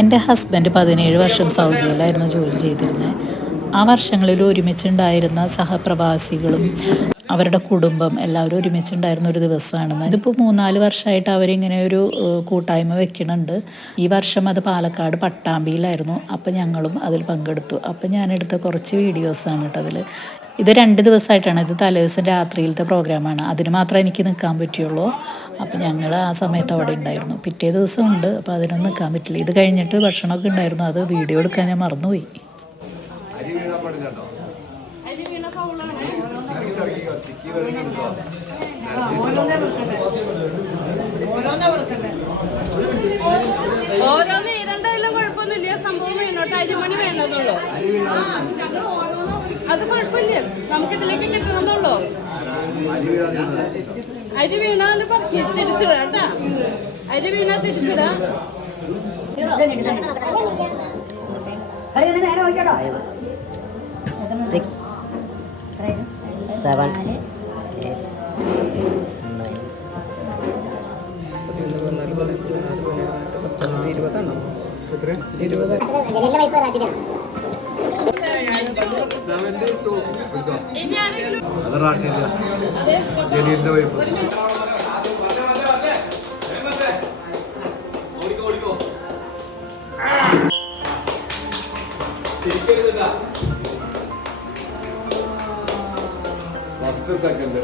എൻ്റെ ഹസ്ബൻഡ് 17 വർഷം സൗദിയിലായിരുന്നു ജോലി ചെയ്തിരുന്നത്. ആ വർഷങ്ങളിൽ ഒരുമിച്ചുണ്ടായിരുന്ന സഹപ്രവാസികളും അവരുടെ കുടുംബം എല്ലാവരും ഒരുമിച്ചുണ്ടായിരുന്ന ഒരു ദിവസമാണ്. ഇതിപ്പോൾ 3-4 വർഷമായിട്ട് അവരിങ്ങനെ ഒരു കൂട്ടായ്മ വെക്കുന്നുണ്ട്. ഈ വർഷം അത് പാലക്കാട് പട്ടാമ്പിയിലായിരുന്നു. അപ്പോൾ ഞങ്ങളും അതിൽ പങ്കെടുത്തു. അപ്പോൾ ഞാനെടുത്ത കുറച്ച് വീഡിയോസാണ് കേട്ടോ അതിൽ. ഇത് 2 ദിവസമായിട്ടാണ്. ഇത് തലേദിവസം രാത്രിയിലത്തെ പ്രോഗ്രാമാണ്. അതിന് മാത്രമേ എനിക്ക് നിൽക്കാൻ പറ്റുള്ളൂ. അപ്പോൾ ഞങ്ങൾ ആ സമയത്ത് അവിടെ ഉണ്ടായിരുന്നു. പിറ്റേ ദിവസം ഉണ്ട്, അപ്പോൾ അതിനൊന്നും നിൽക്കാൻ പറ്റില്ല. ഇത് കഴിഞ്ഞിട്ട് ഭക്ഷണമൊക്കെ ഉണ്ടായിരുന്നു, അത് വീഡിയോ എടുക്കാൻ ഞാൻ മറന്നുപോയി. ഓരോന്ന് രണ്ടായാലും കുഴപ്പമൊന്നുമില്ല. സംഭവം വേണോട്ട് അരിമണി വേണമെന്നുള്ളൂ. അത് കുഴപ്പമില്ല, നമുക്ക് ഇതിലേക്ക് കിട്ടണമെന്നുള്ളൂ. അരി വീണാല് തിരിച്ചിടാം കേട്ടാ. അരി വീണാ തിരിച്ചിടാം. 6, 7, 8, ഫസ്റ്റ് സെക്കൻഡ്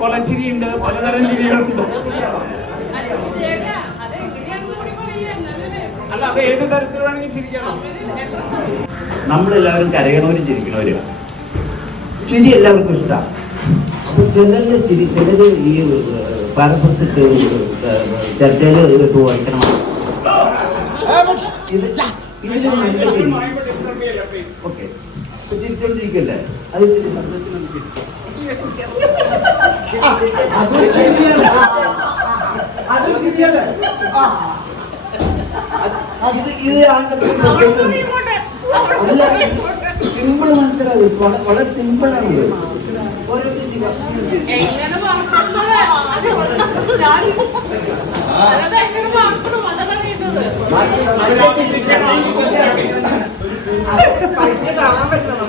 കൊലച്ചിരിയുണ്ട്, പലതരം ചിരികളുണ്ട്. അല്ല, അത് ഏത് തരത്തിൽ വേണമെങ്കിൽ ചിരിക്കണം. നമ്മളെല്ലാവരും കരയണവരും ചിരിക്കണവരും. ചിരി എല്ലാവർക്കും ഇഷ്ടമാണ്. അപ്പൊ ചിലര് ചിലര് ഈ പരപ്പത്തിട്ട് ചർച്ചയിൽ ഇട്ട് വയ്ക്കണം. ഇതിന് നല്ല ചിരി. ഓക്കെ, ചിരിച്ചോണ്ടിരിക്കല്ലേ, അത് സിമ്പിൾ മനസ്സിലാവും. വളരെ സിമ്പിളാണ്. ഓരോ കാണാൻ പറ്റും.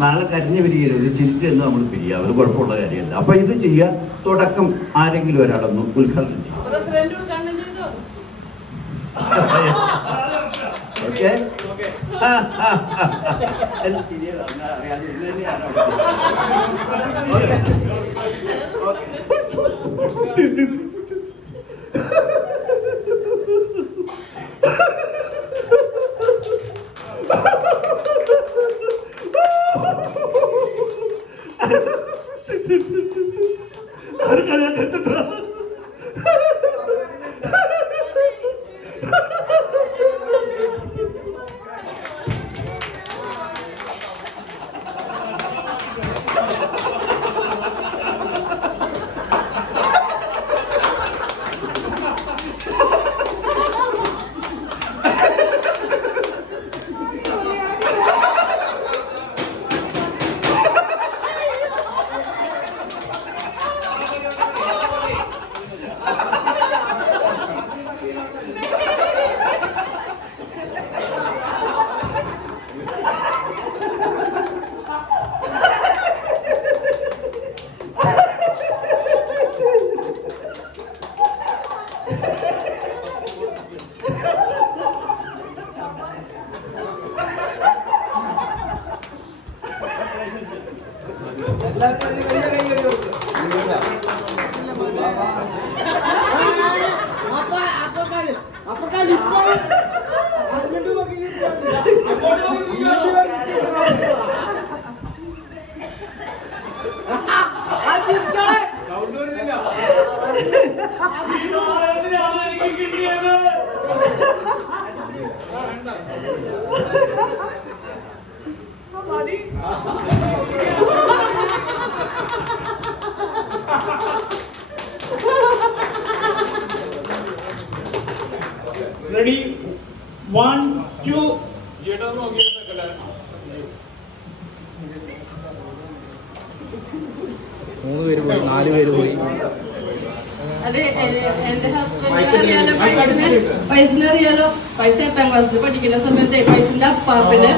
നാളെ കരിഞ്ഞു പിരിയരുത്, ചിരിച്ചെന്ന് നമ്മൾ പിരിയുക, അവർ കുഴപ്പമുള്ള കാര്യമല്ല. അപ്പൊ ഇത് ചെയ്യുക. തുടക്കം ആരെങ്കിലും ഒരാളൊന്ന് ഉദ്ഘാടനം ചെയ്യും. പ്രസിഡന്റ് ഉദ്ഘാടനം ചെയ്തോ? ഓക്കെ. Ready? 1, 2. മൂന്ന് പേര് പോയി, 4 പേര് പോയി. അതെ, എന്റെ ഹസ്ബൻഡ് അറിയാലോ, പൈസനെ അറിയാലോ. പൈസ 8ാം ക്ലാസ്സിൽ പഠിക്കുന്ന സമയത്ത് പൈസന്റെ അപ്പാപ്പന്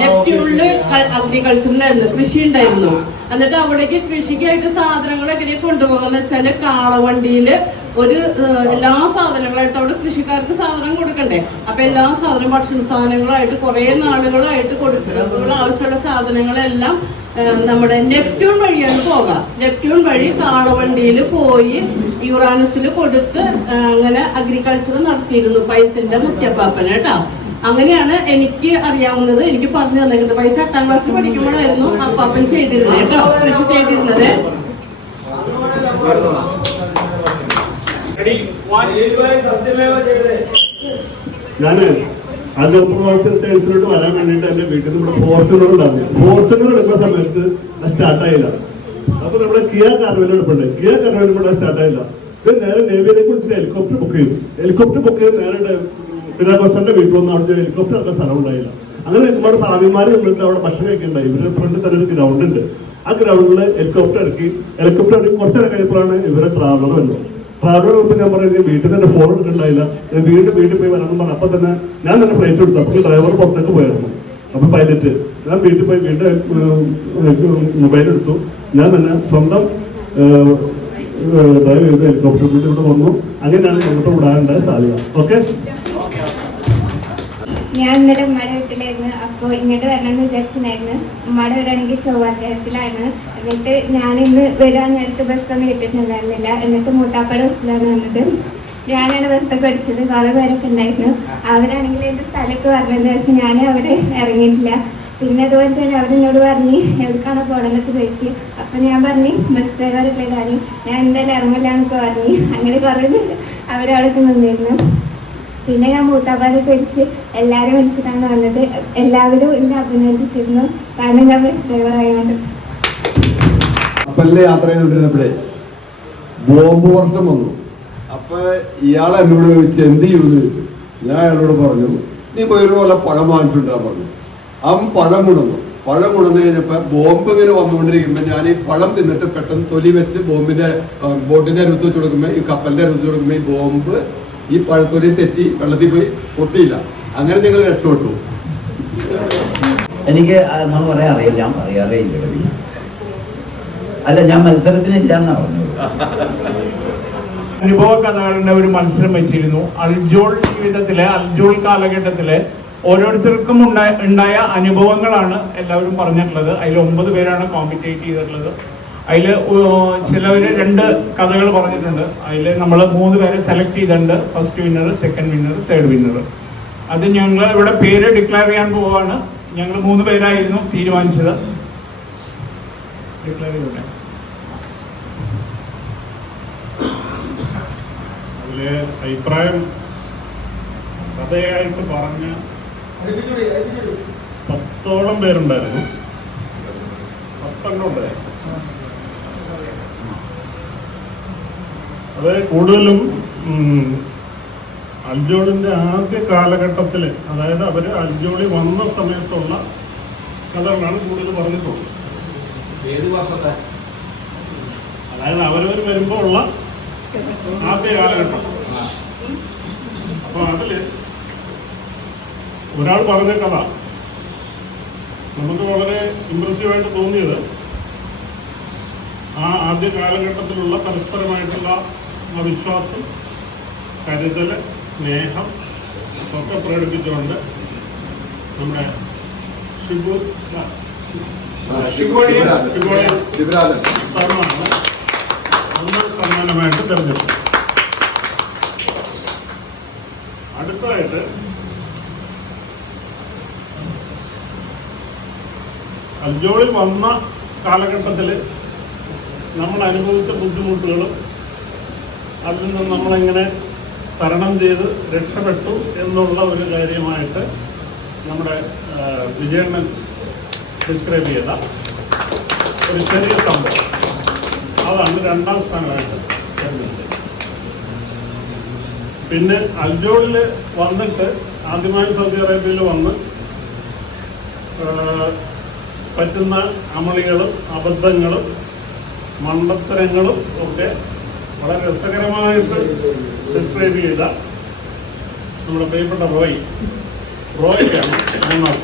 നെപ്റ്റ്യൂണില് അഗ്രികൾച്ചറിലായിരുന്നു, കൃഷി ഉണ്ടായിരുന്നു. എന്നിട്ട് അവിടേക്ക് കൃഷിക്കായിട്ട് സാധനങ്ങൾ എങ്ങനെയാ കൊണ്ടുപോകാന്ന് വെച്ചാല് കാളവണ്ടിയില് എല്ലാ സാധനങ്ങളായിട്ട് അവിടെ കൃഷിക്കാർക്ക് സാധനം കൊടുക്കണ്ടേ. അപ്പൊ എല്ലാ സാധനം ഭക്ഷണ സാധനങ്ങളായിട്ട് കുറെ നാളുകളായിട്ട് കൊടുക്കുക ആവശ്യമുള്ള സാധനങ്ങളെല്ലാം നമ്മുടെ നെപ്റ്റ്യൂൺ വഴിയാണ് പോകാം. നെപ്റ്റ്യൂൺ വഴി കാളവണ്ടിയിൽ പോയി യുറാനസിൽ കൊടുത്ത് അങ്ങനെ അഗ്രികൾച്ചർ നടത്തിയിരുന്നു പൈസന്റെ മുത്തപ്പാപ്പന് കേട്ടോ. അങ്ങനെയാണ് എനിക്ക് അറിയാവുന്നത്, എനിക്ക് പറഞ്ഞു തന്നിട്ടുണ്ട്. പൈസ 8ാം ക്ലാസ്സിൽ പഠിക്കുമ്പോഴായിരുന്നു അപ്പാപ്പൻ ചെയ്തിരുന്നത് കേട്ടോ, കൃഷി ചെയ്തിരുന്നത്. ഞാന് അഗ്രപ്രവാസത്തിലോട്ട് വരാൻ വേണ്ടിയിട്ട് എന്റെ വീട്ടിൽ നിന്ന് ഇവിടെ ഫോർച്യൂണർ ഉണ്ടായിരുന്നു. ഫോർച്യൂണർ എടുക്കുന്ന സമയത്ത് സ്റ്റാർട്ടായില്ല. അപ്പൊ നമ്മുടെ കിയ കാർവൽ എടുപ്പുണ്ട്, കിയ കാർവൽ കൂടെ സ്റ്റാർട്ടായില്ല. ഇത് നേരെ നേവിയിലേക്ക് വിളിച്ചിട്ട് ഹെലികോപ്റ്റർ ബുക്ക് ചെയ്തു. ഹെലികോപ്റ്റർ ബുക്ക് ചെയ്ത് നേരെ പിതാകോസന്റെ വീട്ടിൽ വന്ന് അവിടെ ഹെലികോപ്റ്റർ ഇറക്കാൻ സ്ഥലം ഉണ്ടായില്ല. അങ്ങനെ ഒരുപാട് സ്വാമിമാര് നിന്നിട്ട് അവിടെ ഭക്ഷണം കഴിക്കുന്നുണ്ടായി. ഇവരുടെ ഫ്രണ്ടിൽ തന്നെ ഒരു ഗ്രൗണ്ട് ഉണ്ട്. ആ ഗ്രൗണ്ടിൽ ഹെലികോപ്റ്റർ ഇറക്കി കുറച്ചേരം കഴിയുമ്പോഴാണ് ഇവരെ ട്രാവലർ വരുന്നത്. ട്രാവലർ വരുമ്പോൾ ഞാൻ പറയുന്നത് വീട്ടിൽ തന്നെ ഫോൺ എടുക്കണ്ടായില്ല. ഞാൻ വീട്ടിൽ പോയി വരാമെന്ന് പറഞ്ഞു. അപ്പൊ തന്നെ ഞാൻ തന്നെ ഫ്ലൈറ്റ് എടുത്തു. അപ്പോൾ ഡ്രൈവർ പുറത്തേക്ക് പോയായിരുന്നു. അപ്പൊ പൈലറ്റ് ഞാൻ വീട്ടിൽ പോയി മൊബൈൽ എടുത്തു. ഞാൻ തന്നെ സ്വന്തം ഡ്രൈവ് ചെയ്ത് ഹെലികോപ്റ്റർ ഇവിടെ വന്നു. അങ്ങനെയാണ് നമുക്ക് വിടാനുണ്ടായ സാധ്യത. ഓക്കെ, ഞാൻ ഇന്നലെ ഉമ്മയുടെ വീട്ടിലായിരുന്നു. അപ്പോൾ ഇങ്ങോട്ട് വരണമെന്ന് വിചാരിച്ചിട്ടുണ്ടായിരുന്നു. ഉമ്മയുടെ വീടാണെങ്കിൽ ചൊവ്വാഴ്ചയിലായിരുന്നു. എന്നിട്ട് ഞാൻ ഇന്ന് വരാൻ നേരത്ത് ബസ്സൊന്നും കിട്ടിയിട്ടുണ്ടായിരുന്നില്ല. എന്നിട്ട് മൂത്താപ്പയുടെ ബസ്സിലാണ് വന്നത്. ഞാനാണ് ബസ്സൊക്കെ അടിച്ചത്. കുറേ പേരൊക്കെ ഉണ്ടായിരുന്നു. അവരാണെങ്കിൽ എൻ്റെ സ്ഥലമൊക്കെ പറഞ്ഞതെന്ന് വെച്ചാൽ ഞാൻ അവിടെ ഇറങ്ങിയിട്ടില്ല. പിന്നെ അതുപോലെ തന്നെ അവരെന്നോട് പറഞ്ഞ് എവിടേക്കാണോ പോകണമെന്നൊക്കെ ചോദിച്ചു. അപ്പം ഞാൻ പറഞ്ഞു ബസ് ഡ്രൈവറൊക്കെ കാര്യം ഞാൻ എന്തായാലും ഇറങ്ങില്ലാന്നൊക്കെ പറഞ്ഞു. അങ്ങനെ കുറേ അവരവിടെയൊക്കെ നിന്നിരുന്നു. പിന്നെ ഞാൻ മൂത്താപ്പാടെ പിടിച്ച് എല്ലാവരും വിളിച്ചിട്ടാണ് വന്നത്. എല്ലാവരും എന്നെ അഭിനന്ദിച്ചിരുന്നു, കാരണം ഞാൻ ബസ് ഡ്രൈവർ ആയതുകൊണ്ട്. കപ്പലിലെ യാത്ര ചെയ്തുകൊണ്ടിരുന്നപ്പോഴേ ബോംബ് വർഷം വന്നു. അപ്പൊ ഇയാളെ എന്നോട് ചോദിച്ചു എന്ത് ചെയ്യുമെന്ന് ചോദിച്ചു. ഞാൻ അയാളോട് പറഞ്ഞു നീ പോയി ഒരു പോലെ പഴം വാങ്ങിച്ചുകൊണ്ടിരാൻ പറഞ്ഞു. അവൻ പഴം കൊണ്ടുവന്നു. പഴം കൊണ്ടുവന്നു കഴിഞ്ഞപ്പോൾ ബോംബ് ഇങ്ങനെ വന്നുകൊണ്ടിരിക്കുമ്പോൾ ഞാൻ ഈ പഴം തിന്നിട്ട് പെട്ടെന്ന് തൊലി വെച്ച് ബോട്ടിന്റെ അരുത്ത് വെച്ച് കൊടുക്കുമ്പോൾ ഈ കപ്പലിന്റെ അരുത്ത് കൊടുക്കുമ്പോൾ ഈ ബോംബ് ഈ പഴത്തൊലി തെറ്റി വെള്ളത്തിൽ പോയി പൊട്ടിയില്ല. അങ്ങനെ നിങ്ങൾ രക്ഷപ്പെട്ടു. എനിക്ക് എന്നൊന്നും പറയാൻ അറിയില്ല, ഞാൻ പറയാറേ ഇല്ല കവി. അല്ല, ഞാൻ മത്സരത്തിനില്ല എന്നാ പറഞ്ഞത്. അനുഭവ കഥകളുടെ ഒരു മത്സരം വെച്ചിരുന്നു. അൽജോൾ ജീവിതത്തിലെ, അൽജോൾ കാലഘട്ടത്തിലെ ഓരോരുത്തർക്കും ഉണ്ടായ അനുഭവങ്ങളാണ് എല്ലാവരും പറഞ്ഞിട്ടുള്ളത്. അതിൽ 9 പേരാണ് കോമ്പറ്റേറ്റ് ചെയ്തിട്ടുള്ളത്. അതിൽ ചിലവർ 2 കഥകൾ പറഞ്ഞിട്ടുണ്ട്. അതിൽ നമ്മൾ 3 പേരെ സെലക്ട് ചെയ്തിട്ടുണ്ട്. First winner, second winner, third winner. അത് ഞങ്ങൾ ഇവിടെ പേര് ഡിക്ലെയർ ചെയ്യാൻ പോവാണ്. ഞങ്ങൾ 3 പേരായിരുന്നു തീരുമാനിച്ചത്. ഡിക്ലെയർ ചെയ്തോട്ടെ. അതിലെ അഭിപ്രായം കഥയായിട്ട് പറഞ്ഞ 10ഓളം പേരുണ്ടായിരുന്നു. 10 ഉണ്ടായിരുന്നു. അത് കൂടുതലും അൽജോളിന്റെ ആദ്യ കാലഘട്ടത്തിൽ, അതായത് അവര് അൽജോളി വന്ന സമയത്തുള്ള കഥകളാണ് കൂടുതൽ പറഞ്ഞിട്ടുള്ളത്. അതായത് അവരവർ വരുമ്പോൾ ഉള്ള ആദ്യ കാലഘട്ടം. അപ്പൊ അതില് ഒരാൾ പറഞ്ഞ കഥ നമുക്ക് വളരെ ഇംപ്രസീവായിട്ട് തോന്നിയത് ആ ആദ്യ കാലഘട്ടത്തിലുള്ള പരസ്പരമായിട്ടുള്ള വിശ്വാസം, കരുതല്, സ്നേഹം ഒക്കെ പ്രകടിപ്പിച്ചുകൊണ്ട് നമ്മുടെ സമ്മാനമായിട്ട് തെരഞ്ഞെടുത്തു. അടുത്തതായിട്ട് അൽജോളിൽ വന്ന കാലഘട്ടത്തിൽ നമ്മൾ അനുഭവിച്ച ബുദ്ധിമുട്ടുകളും അതിൽ നിന്ന് നമ്മളെങ്ങനെ തരണം ചെയ്ത് രക്ഷപ്പെട്ടു എന്നുള്ള ഒരു കാര്യമായിട്ട് നമ്മുടെ വിജയണ്ണൻ ഡിസ്ക്രൈബ് ചെയ്ത ഒരു ചെറിയ സംഭവം, അതാണ് 2ാം സ്ഥാനമായിട്ട് തെരഞ്ഞെടുത്തത്. പിന്നെ അൽജോളിൽ വന്നിട്ട് ആദ്യമായി സൗദി അറേബ്യയിൽ വന്ന് പറ്റുന്ന അമളികളും അബദ്ധങ്ങളും മണ്ടത്തരങ്ങളും ഒക്കെ വളരെ രസകരമായിട്ട് ഡിസ്ക്രൈബ് ചെയ്ത നമ്മുടെ പ്രിയപ്പെട്ട റോയ്ക്കാണ് 3ാം.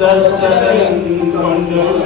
ദശരൻ കൊണ്ട്